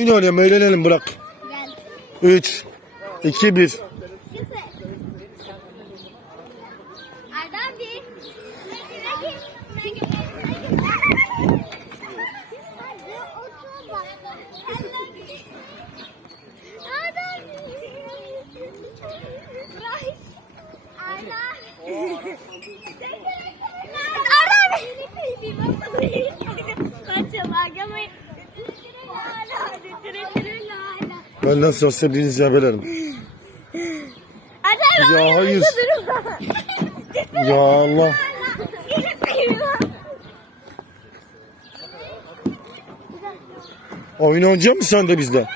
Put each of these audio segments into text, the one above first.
oyun oynayalım eğlenelim bırak. Gel. 3, 2, 1. Süper. Ben nasıl olsa birini haberlerim. Ya hayır. Ya Allah. Oyun oynayacak mısın sen de bizde?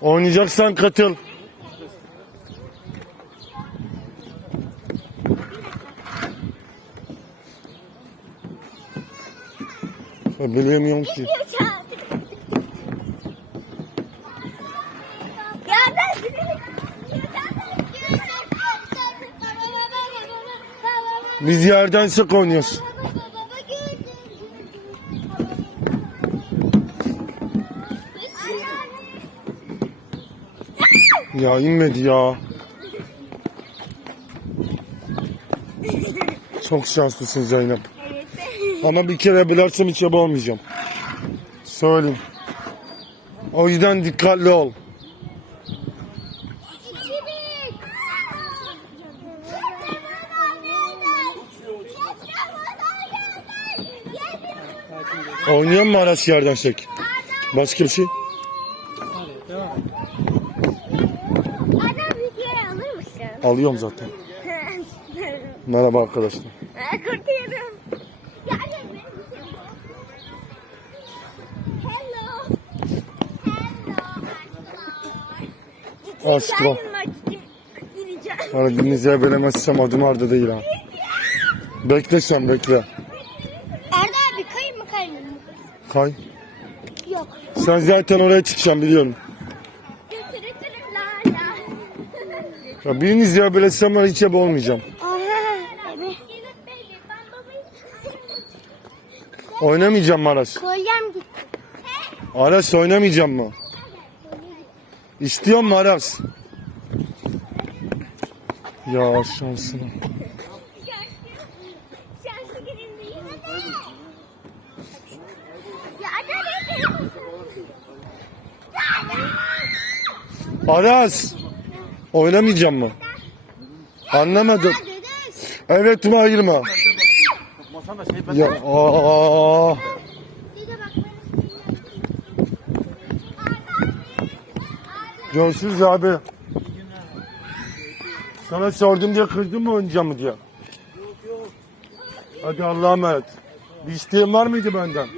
Oynayacaksan katıl. Bilemiyorum ki. Biz yerden sık oynuyoruz. Ya inmedi ya. Çok şanslısın Zeynep. Ama bir kere bilersem hiç yapamayacağım. Söyleyeyim. O yüzden dikkatli ol. Oynayan mı araç yerden çek? Başka bir şey? Adam videoyu alır mısın? Alıyorum zaten. Merhaba arkadaşlar. Kurtuyorum. Gel benim Hello. Hello. Aşkım. Hani dinleyiciye veremezsem adım Arda değil ha. Bekle sen bekle. Arda abi kayın mı kayın mı? Kay. Yok. Sen zaten oraya çıkacaksın biliyorum. Ya biriniz ya belesem ben hiç yap olmayacağım. Aha. Evet. Oynamayacağım mı Aras? Kolyem gitti. Aras oynamayacağım mı? İstiyor mu Aras? Ya şansına. Aras! Oynamayacağım mı? Anlamadım. Evet mi hayır mı? Ya aa. Görüşürüz abi. Sana sordum diye kızdın mı oynayacağım mı diye. Hadi Allah'a emanet. Bir isteğin var mıydı benden?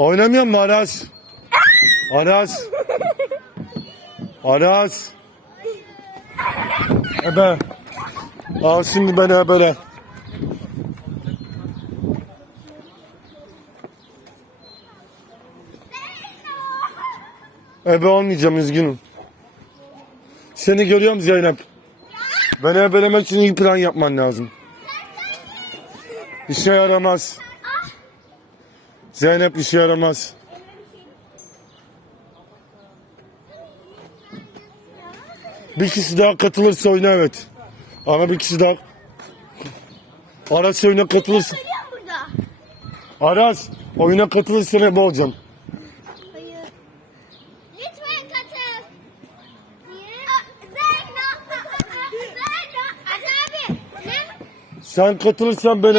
Oynamıyor mu Aras? Aras. Aras. Ebe. Al şimdi beni ebele. Ebe olmayacağım üzgünüm. Seni görüyorum Zeynep. Beni ebelemek için iyi plan yapman lazım. İşe yaramaz. Zeynep işe yaramaz. Bir kişi daha katılırsa oyuna evet. Ama bir kişi daha Aras oyuna katılırsa. Aras oyuna katılırsa ne olacağım? Ne? Sen katılırsan ben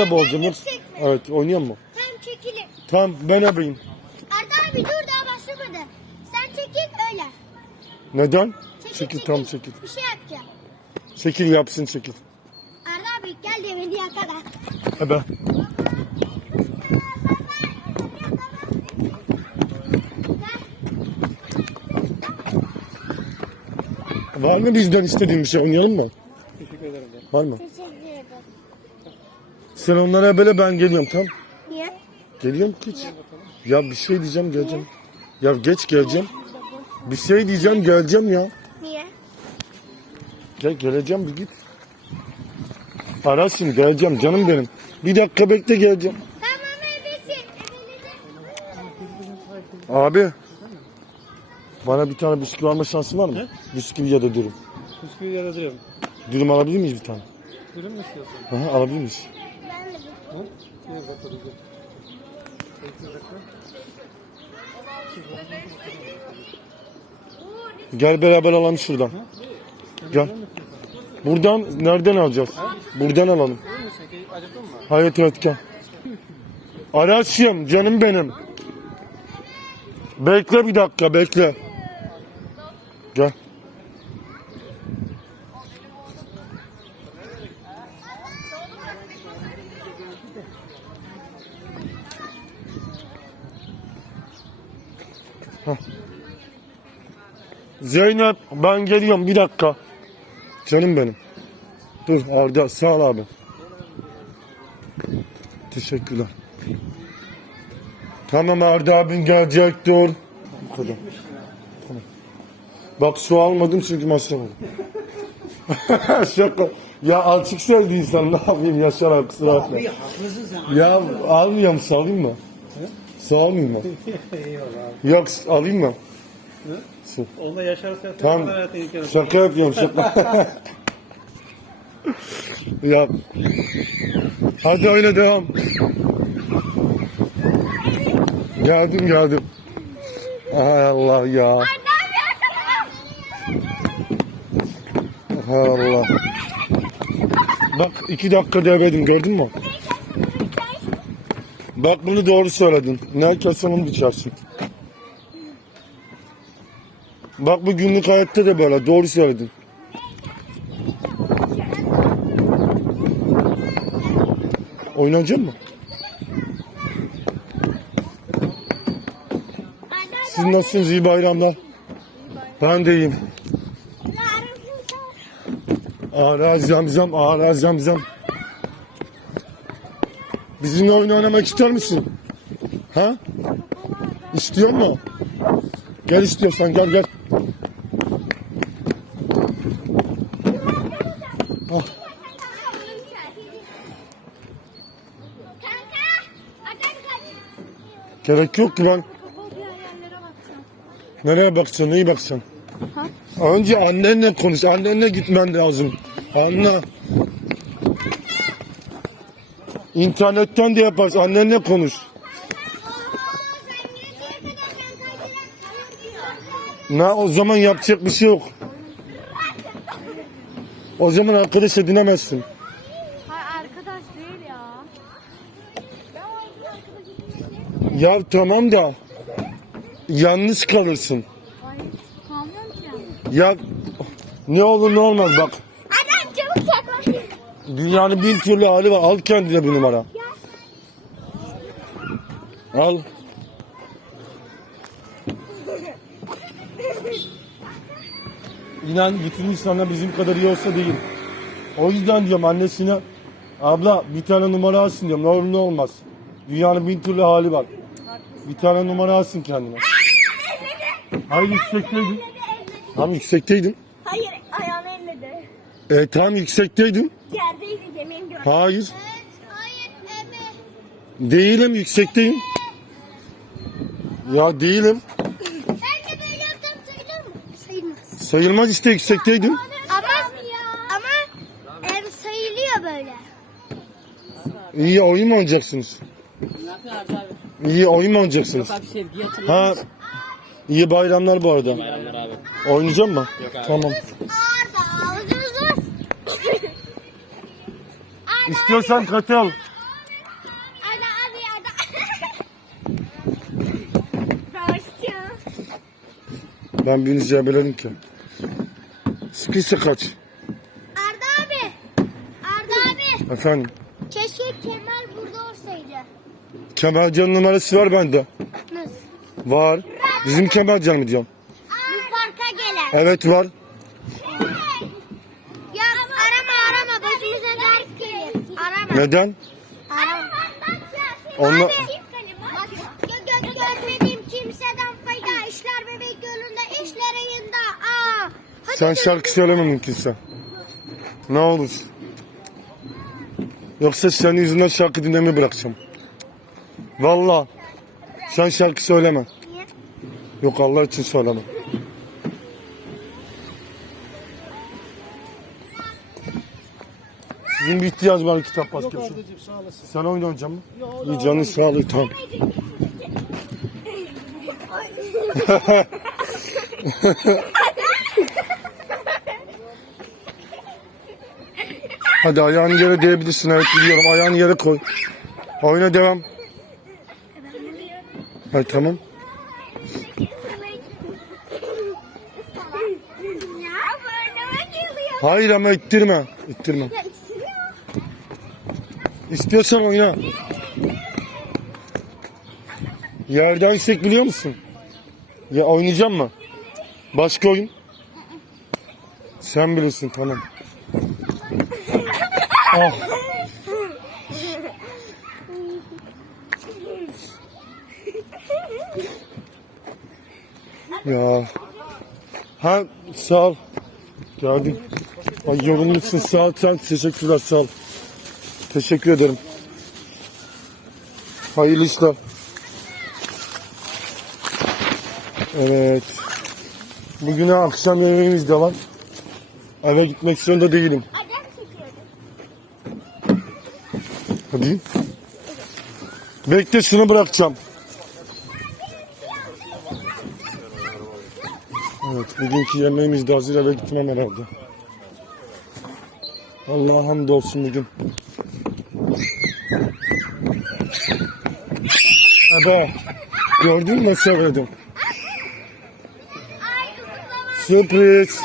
Yüksek mi? Evet oynayalım mı? Tamam ben öpeyim. Arda abi dur daha başlamadı. Sen çekil öyle. Neden? Çekil, çekil, tam çekil. Bir şey yapacağım. Çekil yapsın çekil. Arda abi gel demedi yakala. Hebe. Var mı bizden istediğin bir şey oynayalım mı? Teşekkür ederim. Var mı? Teşekkür ederim. Sen onlara böyle ben geliyorum tamam. Geliyorum hiç. Ya bir şey diyeceğim geleceğim. Ya geç geleceğim. Bir şey diyeceğim geleceğim ya. Niye? Gel geleceğim bir git. Ara şimdi geleceğim canım benim. Bir dakika bekle geleceğim. Tamam ebesin. Abi. Bana bir tane bisküvi alma şansın var mı? Bisküvi ya da dürüm. Bisküvi yaradırıyorum. Dürüm alabilir miyiz bir tane? Dürüm mü istiyorsun? Hı hı, alabilir miyiz? Ben de bir Hı? Gel bakalım. Gel. Beraber alalım şuradan. Gel. Buradan nereden alacağız? Buradan alalım. Hayır evet gel. Araçyım canım benim. Bekle bir dakika bekle. Gel. Zeynep ben geliyorum bir dakika. Canım benim. Dur Arda sağ ol abi. Teşekkürler. Tamam Arda abin gelecek dur. Bu kadar. Tamam. Bak su almadım çünkü masraf oldu. Şaka. Ya açık sevdi insan ne yapayım Yaşar abi kusura bakma. Haklısın sen. Ya almayayım su alayım mı? Almayayım mı? Yok alayım mı? Hı? Su. Onda yaşarsa Tamam. kadar hayatın imkanı. Şaka yapıyorum şaka. ya. Hadi oyna devam. Geldim geldim. Hay Allah ya. Hay Allah. Bak iki dakika demedim gördün mü? Bak bunu doğru söyledin. Ne herkes onu biçersin. Bak bu günlük hayatta da böyle doğru söyledin. Oynayacak mı? Siz nasılsınız? İyi bayramlar. Ben de iyiyim. Ara zamzam, ara zamzam. Bizimle oyun oynamak ister misin? Ha? İstiyor mu? Gel istiyorsan gel gel. Ah, Kanka. Adam kaç. Gerek yok ki ben. Nereye bakacaksın? Neyi bakacaksın? Önce annenle konuş. Annenle gitmen lazım. Anla. İnternetten de yaparsın. Annenle konuş. Ne o zaman yapacak bir şey yok. O zaman arkadaş edinemezsin. Hayır arkadaş değil ya. Ben o arkadaşım Ya tamam da yalnız kalırsın. Ay kalmıyorum ki. Ya ne olur ne olmaz bak. Adam çabuk saklan. Dünyanın bin türlü hali var. Al kendine bu numara. Al. İnan bütün insanlar bizim kadar iyi olsa değil. O yüzden diyorum annesine abla bir tane numara alsın diyorum. Ne olur ne olmaz. Dünyanın bin türlü hali var. Bir tane numara alsın kendine. Hayır yüksekteydin. Tam yüksekteydin. Hayır ayağını elledi. E tam yüksekteydin. Yerdeydi yemeğim gördüm. Hayır. Hayır evet. Değilim yüksekteyim. Ya değilim. Ben de böyle yaptım sayılır mı? Sayılmaz. Sayılmaz işte yüksekteydim. Ama ama em, sayılıyor böyle. İyi oyun mu oynayacaksınız? Ne yapıyorsun abi abi? İyi oyun mu oynayacaksınız? Abi sevgiyi hatırlıyor Ha. İyi bayramlar bu arada. Bayramlar abi. Oynayacak mı? Yok abi. Tamam. İstiyorsan katı al. Arda abi Arda. Başka. Ben birini cebelerim ki. Sıkıysa kaç. Arda abi. Arda abi. Efendim. Kemalcan numarası var bende. Nasıl? Var. Bizim Kemalcan mı diyorum? Bu parka gelen. Evet var. Şey. Ya arama arama başımıza ders gelir. Arama. Neden? Arama. Onla... Abi, gö Sen şarkı söyleme mümkünse. Ne olur. Yoksa senin yüzünden şarkı dinlemeyi bırakacağım. Vallahi. Sen şarkı söyleme. Niye? Yok Allah için söyleme. Sizin bir ihtiyacınız var kitap başka Yok bir şey. Arda'cığım sağ olasın. Sen oyun oynayacak mısın? Yok, İyi canın sağlığı tamam. Hadi ayağını yere değebilirsin evet biliyorum ayağını yere koy. Oyuna devam. Hadi tamam. Hayır ama ittirme. İttirme. İstiyorsan oyna. Yerden yüksek biliyor musun? Ya oynayacağım mı? Başka oyun? Sen bilirsin tamam. Ah. Ya. Ha sağ ol. Geldin. Ay yorulmuşsun sağ ol sen. Teşekkürler sağ ol. Teşekkür ederim. Hayırlı işler. Evet. Bugüne akşam yemeğimiz de var. Eve gitmek zorunda değilim. Hadi. Bekle şunu bırakacağım. Bugünkü yemeğimiz de hazır eve gitmem herhalde. Allah'a hamdolsun bugün. Ebe gördün mü sevdim? Sürpriz.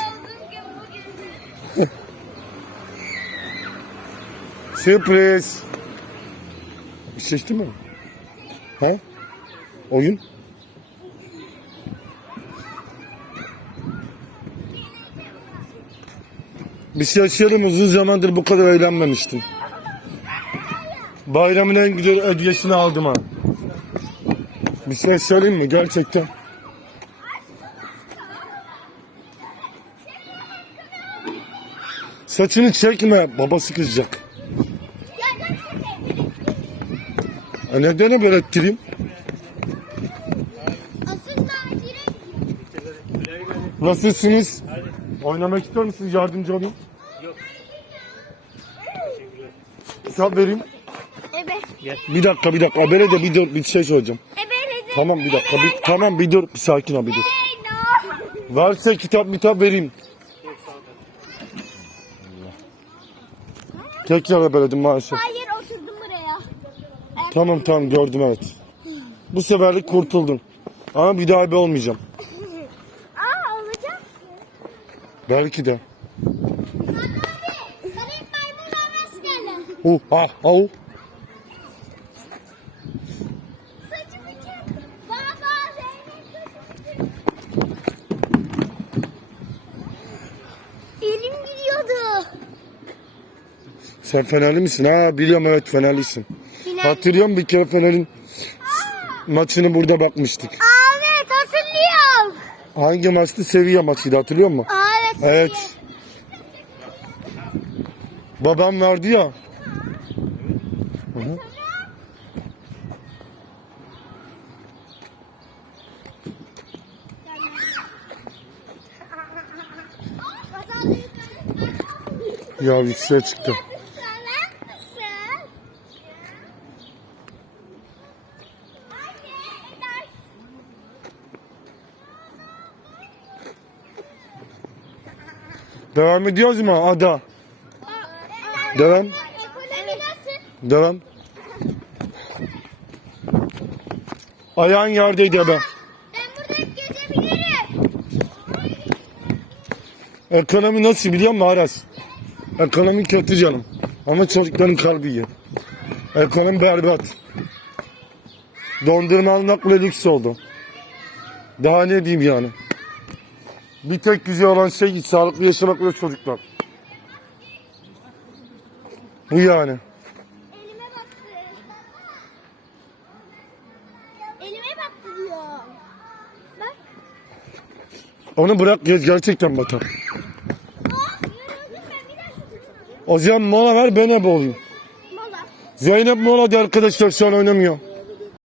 Sürpriz. Seçti mi? Ha? Oyun? Şey söyleyeyim uzun zamandır bu kadar eğlenmemiştim. Bayramın en güzel hediyesini aldım ha. Bir şey söyleyeyim mi gerçekten? Saçını çekme babası kızacak. E neden böyle ettireyim? Nasılsınız? Oynamak ister misiniz? Yardımcı olayım. Kitap vereyim. ebe. Bir dakika bir dakika. Habere de bir dur bir şey soracağım. Ebeledi. Tamam bir dakika. Bir, tamam bir dur. Bir sakin ol bir dur. Varsa kitap kitap vereyim. Tekrar habeledim maalesef. Hayır oturdum buraya. Tamam tamam gördüm evet. Bu seferlik kurtuldun. Ama bir daha ebe olmayacağım. Aa olacak. Belki de. Sana hep maymunlar nasıl Uh, ah, Zeynep Elim gidiyordu. Sen Fenerli misin? Ha biliyorum evet Fenerlisin. Final. Hatırlıyorum bir kere Fener'in maçını burada bakmıştık. Ahmet hatırlıyorum. Hangi maçtı? Sevilla maçıydı hatırlıyor musun? Aa, evet. Evet. Babam verdi ya. Hı hı. Kazandık. Ya yükseğe çıktı. Salak mısın? Devam ediyoruz mu? Ada. Devam. Devam. Ayağın yerdeydi be. Ekonomi nasıl biliyor musun Aras? Ekonomi kötü canım. Ama çocukların kalbi iyi. Ekonomi berbat. Dondurma almak bile lüks oldu. Daha ne diyeyim yani. Bir tek güzel olan şey sağlıklı yaşamak ve çocuklar. Bu yani. Elime baktı. Diyor. Bak. Onu bırak gerçekten batar. O zaman mola ver ben ebe olayım. Mola. Zeynep mola de arkadaşlar şu an oynamıyor.